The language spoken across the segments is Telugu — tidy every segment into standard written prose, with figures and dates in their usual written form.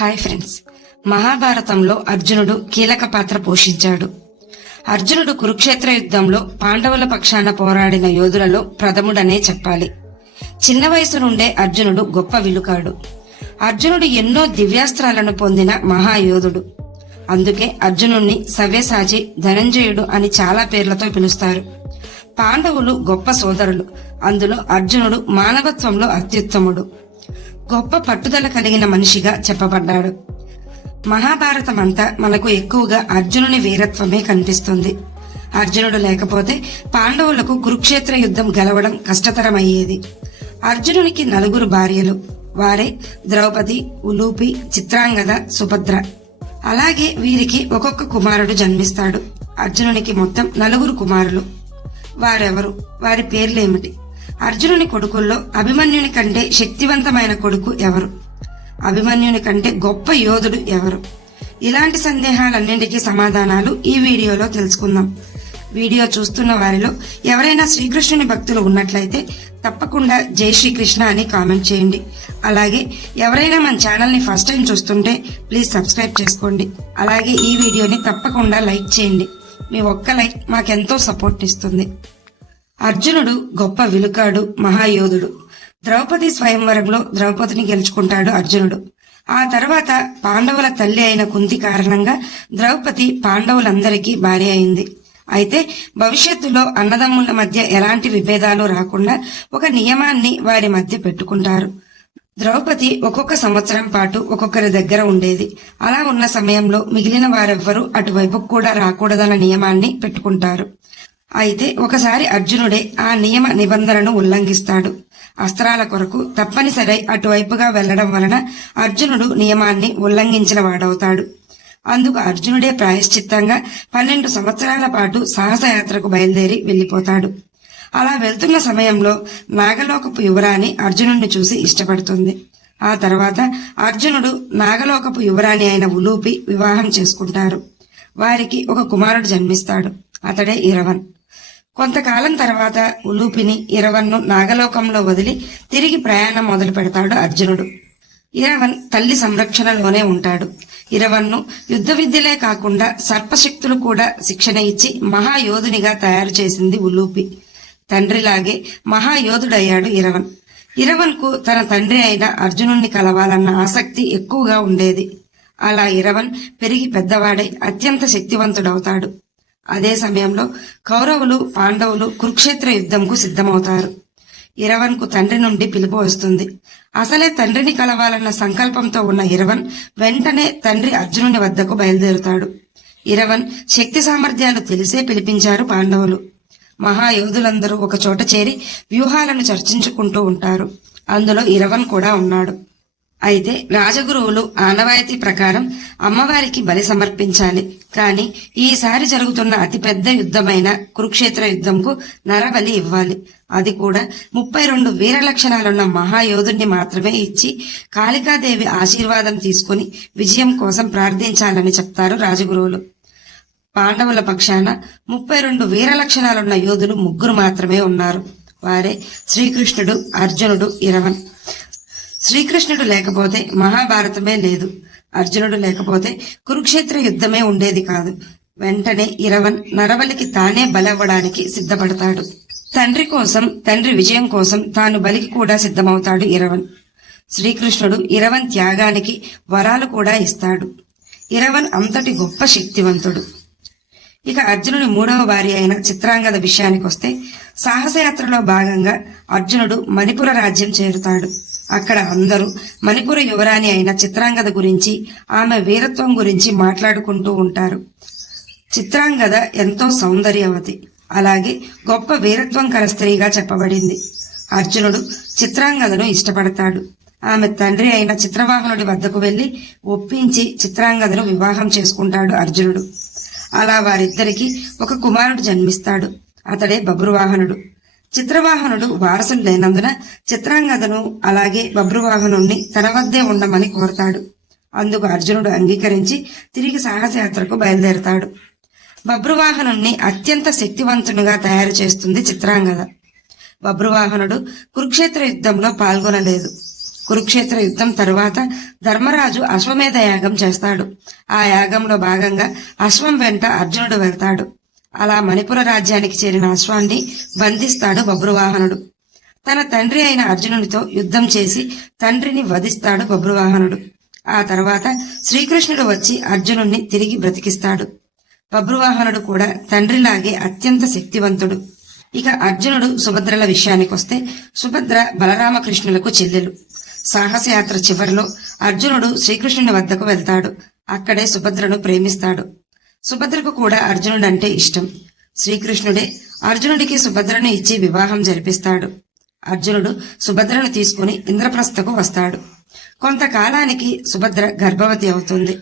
హాయ్ ఫ్రెండ్స్, మహాభారతంలో అర్జునుడు కీలక పాత్ర పోషించాడు. అర్జునుడు కురుక్షేత్ర యుద్ధంలో పాండవుల పక్షాన పోరాడిన యోధులలో ప్రథముడనే చెప్పాలి. చిన్న వయసు నుండే అర్జునుడు గొప్ప విలుకాడు. అర్జునుడు ఎన్నో దివ్యాస్త్రాలను పొందిన మహాయోధుడు. అందుకే అర్జునుణ్ణి సవ్యసాచి, ధనంజయుడు అని చాలా పేర్లతో పిలుస్తారు. పాండవులు గొప్ప సోదరులు. అందులో అర్జునుడు మానవత్వంలో అత్యుత్తముడు. గొప్ప పట్టుదల కలిగిన మనిషిగా చెప్పబడ్డాడు. మహాభారతం అంతా మనకు ఎక్కువగా అర్జునుని వీరత్వమే కనిపిస్తుంది. అర్జునుడు లేకపోతే పాండవులకు కురుక్షేత్ర యుద్ధం గెలవడం కష్టతరమయ్యేది. అర్జునునికి 4 భార్యలు. వారే ద్రౌపది, ఉలూపి, చిత్రాంగద, సుభద్ర. అలాగే వీరికి ఒక్కొక్క కుమారుడు జన్మిస్తాడు. అర్జునునికి మొత్తం 4 కుమారులు. వారెవరు? వారి పేర్లేమిటి? అర్జునుని కొడుకుల్లో అభిమన్యుని కంటే శక్తివంతమైన కొడుకు ఎవరు? అభిమన్యుని కంటే గొప్ప యోధుడు ఎవరు? ఇలాంటి సందేహాలన్నింటికీ సమాధానాలు ఈ వీడియోలో తెలుసుకుందాం. వీడియో చూస్తున్న వారిలో ఎవరైనా శ్రీకృష్ణుని భక్తులు ఉన్నట్లయితే తప్పకుండా జై శ్రీకృష్ణ అని కామెంట్ చేయండి. అలాగే ఎవరైనా మన ఛానల్ ని ఫస్ట్ టైం చూస్తుంటే ప్లీజ్ సబ్స్క్రైబ్ చేసుకోండి. అలాగే ఈ వీడియోని తప్పకుండా లైక్ చేయండి. మీ ఒక్క లైక్ మాకెంతో సపోర్ట్ ఇస్తుంది. అర్జునుడు గొప్ప విలుకాడు, మహాయోధుడు. ద్రౌపది స్వయంవరంలో ద్రౌపదిని గెలుచుకుంటాడు అర్జునుడు. ఆ తర్వాత పాండవుల తల్లి అయిన కుంతి కారణంగా ద్రౌపది పాండవులందరికీ భార్య అయింది. అయితే భవిష్యత్తులో అన్నదమ్ముల మధ్య ఎలాంటి విభేదాలు రాకుండా ఒక నియమాన్ని వారి మధ్య పెట్టుకుంటారు. ద్రౌపది ఒక్కొక్క సంవత్సరం పాటు ఒక్కొక్కరి దగ్గర ఉండేది. అలా ఉన్న సమయంలో మిగిలిన వారెవ్వరూ అటువైపు కూడా రాకూడదన్న నియమాన్ని పెట్టుకుంటారు. అయితే ఒకసారి అర్జునుడే ఆ నియమ నిబంధనను ఉల్లంఘిస్తాడు. అస్త్రాల కొరకు తప్పనిసరి అటువైపుగా వెళ్లడం వలన అర్జునుడు నియమాన్ని ఉల్లంఘించిన వాడవుతాడు. అందుకు అర్జునుడే ప్రాయశ్చిత్తంగా 12 సంవత్సరాల పాటు సాహసయాత్రకు బయలుదేరి వెళ్లిపోతాడు. అలా వెళ్తున్న సమయంలో నాగలోకపు యువరాణి అర్జునుడిని చూసి ఇష్టపడుతుంది. ఆ తర్వాత అర్జునుడు నాగలోకపు యువరాణి అయిన ఉలూపి వివాహం చేసుకుంటారు. వారికి ఒక కుమారుడు జన్మిస్తాడు. అతడే ఇరవన్. కొంతకాలం తర్వాత ఉలూపిని, ఇరవన్ను నాగలోకంలో వదిలి తిరిగి ప్రయాణం మొదలు పెడతాడు అర్జునుడు. ఇరవన్ తల్లి సంరక్షణలోనే ఉంటాడు. ఇరవన్ను యుద్ధ విద్యలే కాకుండా సర్పశక్తులు కూడా శిక్షణ ఇచ్చి మహాయోధునిగా తయారు చేసింది ఉలూపి. తండ్రిలాగే మహాయోధుడయ్యాడు ఇరవన్. ఇరవన్కు తన తండ్రి అయిన అర్జునుణ్ణి కలవాలన్న ఆసక్తి ఎక్కువగా ఉండేది. అలా ఇరవన్ పెరిగి పెద్దవాడై అత్యంత శక్తివంతుడవుతాడు. అదే సమయంలో కౌరవులు, పాండవులు కురుక్షేత్ర యుద్ధంకు సిద్ధమవుతారు. ఇరవన్కు తండ్రి నుండి పిలుపు వస్తుంది. అసలే తండ్రిని కలవాలన్న సంకల్పంతో ఉన్న ఇరవన్ వెంటనే తండ్రి అర్జునుని వద్దకు బయలుదేరుతాడు. ఇరవన్ శక్తి సామర్థ్యాలు తెలిసే పిలిపించారు పాండవులు. మహాయోధులందరూ ఒక చోట చేరి వ్యూహాలను చర్చించుకుంటూ ఉంటారు. అందులో ఇరవన్ కూడా ఉన్నాడు. అయితే రాజగురువులు ఆనవాయితీ ప్రకారం అమ్మవారికి బలి సమర్పించాలి. కాని ఈసారి జరుగుతున్న అతిపెద్ద యుద్ధమైన కురుక్షేత్ర యుద్ధంకు నరబలి ఇవ్వాలి. అది కూడా 32 వీర లక్షణాలున్న మహాయోధుణ్ణి మాత్రమే ఇచ్చి కాళికాదేవి ఆశీర్వాదం తీసుకుని విజయం కోసం ప్రార్థించాలని చెప్తారు రాజగురువులు. పాండవుల పక్షాన 32 వీర లక్షణాలున్న యోధులు 3 మాత్రమే ఉన్నారు. వారే శ్రీకృష్ణుడు, అర్జునుడు, ఇరవన్. శ్రీకృష్ణుడు లేకపోతే మహాభారతమే లేదు. అర్జునుడు లేకపోతే కురుక్షేత్ర యుద్ధమే ఉండేది కాదు. వెంటనే ఇరవన్ నరబలికి తానే బలవ్వడానికి సిద్ధపడతాడు. తండ్రి కోసం, తండ్రి విజయం కోసం తాను బలికి కూడా సిద్ధమవుతాడు ఇరవన్. శ్రీకృష్ణుడు ఇరవన్ త్యాగానికి వరాలు కూడా ఇస్తాడు. ఇరవన్ అంతటి గొప్ప శక్తివంతుడు. ఇక అర్జునుడి 3వ భార్య అయిన చిత్రాంగద విషయానికొస్తే సాహసయాత్రలో భాగంగా అర్జునుడు మణిపుర రాజ్యం చేరుతాడు. అక్కడ అందరూ మణిపుర యువరాణి అయిన చిత్రాంగద గురించి, ఆమె వీరత్వం గురించి మాట్లాడుకుంటూ ఉంటారు. చిత్రాంగద ఎంతో సౌందర్యవతి, అలాగే గొప్ప వీరత్వం కల స్త్రీగా చెప్పబడింది. అర్జునుడు చిత్రాంగదను ఇష్టపడతాడు. ఆమె తండ్రి అయిన చిత్రవాహనుడి వద్దకు వెళ్లి ఒప్పించి చిత్రాంగదను వివాహం చేసుకుంటాడు అర్జునుడు. అలా వారిద్దరికి ఒక కుమారుడు జన్మిస్తాడు. అతడే బబ్రువాహనుడు. చిత్రవాహనుడు వారసులు లేనందున చిత్రాంగదను అలాగే బబ్రువాహనుణ్ణి తన వద్దే ఉండమని కోరతాడు. అందుకు అర్జునుడు అంగీకరించి తిరిగి సాహసయాత్రకు బయలుదేరతాడు. బబ్రువాహనుణ్ణి అత్యంత శక్తివంతునిగా తయారు చేస్తుంది చిత్రాంగద. బబ్రువాహనుడు కురుక్షేత్ర యుద్ధంలో పాల్గొనలేదు. కురుక్షేత్ర యుద్ధం తరువాత ధర్మరాజు అశ్వమేధ యాగం చేస్తాడు. ఆ యాగంలో భాగంగా అశ్వం వెంట అర్జునుడు వెళ్తాడు. అలా మణిపుర రాజ్యానికి చేరిన అశ్వాన్ని బంధిస్తాడు బభ్రువాహనుడు. తన తండ్రి అయిన అర్జునునితో యుద్ధం చేసి తండ్రిని వధిస్తాడు బభ్రువాహనుడు. ఆ తర్వాత శ్రీకృష్ణుడు వచ్చి అర్జునుణ్ణి తిరిగి బ్రతికిస్తాడు. బభ్రువాహనుడు కూడా తండ్రిలాగే అత్యంత శక్తివంతుడు. ఇక అర్జునుడు సుభద్రల విషయానికొస్తే, సుభద్ర బలరామకృష్ణులకు చెల్లెలు. సాహసయాత్ర చివరిలో అర్జునుడు శ్రీకృష్ణుని వద్దకు వెళ్తాడు. అక్కడే సుభద్రను ప్రేమిస్తాడు. సుభద్రకు కూడా అర్జునుడంటే ఇష్టం. శ్రీకృష్ణుడే అర్జునుడికి సుభద్రను ఇచ్చి వివాహం జరిపిస్తాడు. అర్జునుడు సుభద్రను తీసుకుని ఇంద్రప్రస్థకు వస్తాడు. కొంతకాలానికి సుభద్ర గర్భవతి అవుతుంది.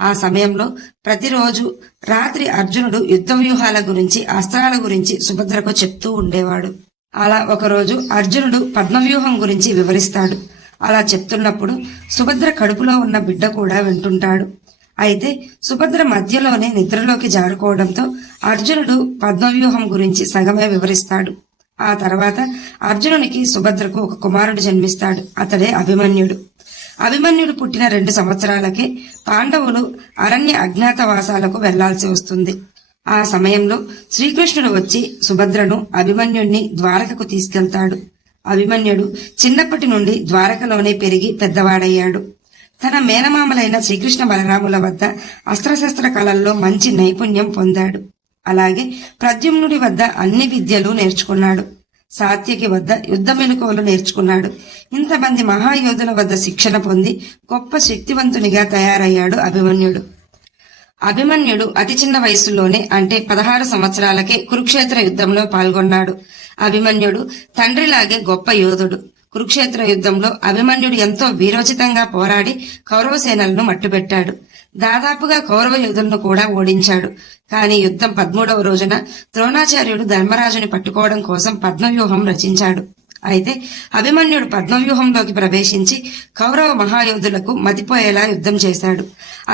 ఆ సమయంలో ప్రతిరోజు రాత్రి అర్జునుడు యుద్ధ వ్యూహాల గురించి, అస్త్రాల గురించి సుభద్రకు చెప్తూ ఉండేవాడు. అలా ఒకరోజు అర్జునుడు పద్మవ్యూహం గురించి వివరిస్తాడు. అలా చెప్తున్నప్పుడు సుభద్ర కడుపులో ఉన్న బిడ్డ కూడా వింటుంటాడు. అయితే సుభద్ర మధ్యలోనే నిద్రలోకి జారుకోవడంతో అర్జునుడు పద్మవ్యూహం గురించి సగమే వివరిస్తాడు. ఆ తర్వాత అర్జునునికి సుభద్రకు ఒక కుమారుడు జన్మిస్తాడు. అతడే అభిమన్యుడు. అభిమన్యుడు పుట్టిన 2 సంవత్సరాలకే పాండవులు అరణ్య అజ్ఞాతవాసాలకు వెళ్లాల్సి వస్తుంది. ఆ సమయంలో శ్రీకృష్ణుడు వచ్చి సుభద్రను, అభిమన్యుణ్ణి ద్వారకకు తీసుకెళ్తాడు. అభిమన్యుడు చిన్నప్పటి నుండి ద్వారకలోనే పెరిగి పెద్దవాడయ్యాడు. తన మేనమామలైన శ్రీకృష్ణ బలరాముల వద్ద అస్త్రశస్త్ర కళల్లో మంచి నైపుణ్యం పొందాడు. అలాగే ప్రద్యుమ్నుడి వద్ద అన్ని విద్యలు నేర్చుకున్నాడు. సాత్యకి వద్ద యుద్ధ మెలకువలు నేర్చుకున్నాడు. ఇంతమంది మహాయోధుల వద్ద శిక్షణ పొంది గొప్ప శక్తివంతునిగా తయారయ్యాడు అభిమన్యుడు. అభిమన్యుడు అతి చిన్న వయసులోనే, అంటే 16 సంవత్సరాలకే కురుక్షేత్ర యుద్ధంలో పాల్గొన్నాడు. అభిమన్యుడు తండ్రిలాగే గొప్ప యోధుడు. కురుక్షేత్ర యుద్ధంలో అభిమన్యుడు ఎంతో వీరోచితంగా పోరాడి కౌరవ సేనలను మట్టుబెట్టాడు. దాదాపుగా కౌరవ యోధులను కూడా ఓడించాడు. కానీ యుద్ధం 13వ రోజున ద్రోణాచార్యుడు ధర్మరాజుని పట్టుకోవడం కోసం పద్మవ్యూహం రచించాడు. అయితే అభిమన్యుడు పద్మవ్యూహంలోకి ప్రవేశించి కౌరవ మహాయోధులకు మతిపోయేలా యుద్ధం చేశాడు.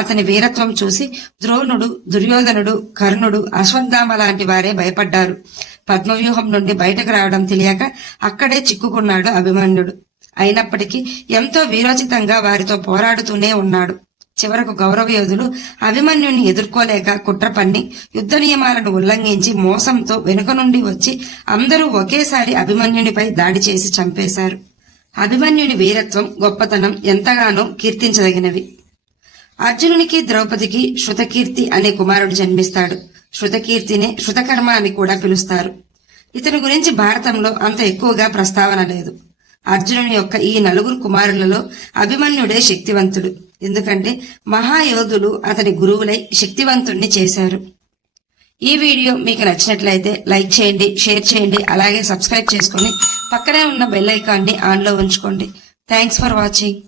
అతని వీరత్వం చూసి ద్రోణుడు, దుర్యోధనుడు, కర్ణుడు, అశ్వత్థామ లాంటి వారే భయపడ్డారు. పద్మవ్యూహం నుండి బయటకు రావడం తెలియక అక్కడే చిక్కుకున్నాడు అభిమన్యుడు. అయినప్పటికీ ఎంతో వీరోచితంగా వారితో పోరాడుతూనే ఉన్నాడు. చివరకు కౌరవ యోధులు అభిమన్యుని ఎదుర్కోలేక కుట్ర పన్ని యుద్ధ నియమాలను ఉల్లంఘించి మోసంతో వెనుక నుండి వచ్చి అందరూ ఒకేసారి అభిమన్యునిపై దాడి చేసి చంపేశారు. అభిమన్యుని వీరత్వం, గొప్పతనం ఎంతగానో కీర్తించదగినవి. అర్జునునికి, ద్రౌపదికి శృతకీర్తి అనే కుమారుడు జన్మిస్తాడు. శృతకీర్తినే శృతకర్మ అని కూడా పిలుస్తారు. ఇతని గురించి భారతంలో అంత ఎక్కువగా ప్రస్తావన లేదు. అర్జునుని యొక్క ఈ 4 కుమారులలో అభిమన్యుడే శక్తివంతుడు. ఎందుకంటే మహాయోధులు అతని గురువులై శక్తివంతుణ్ణి చేశారు. ఈ వీడియో మీకు నచ్చినట్లయితే లైక్ చేయండి, షేర్ చేయండి, అలాగే సబ్స్క్రైబ్ చేసుకుని పక్కనే ఉన్న బెల్ ఐకాన్ని ఆన్లో ఉంచుకోండి. Thanks for watching.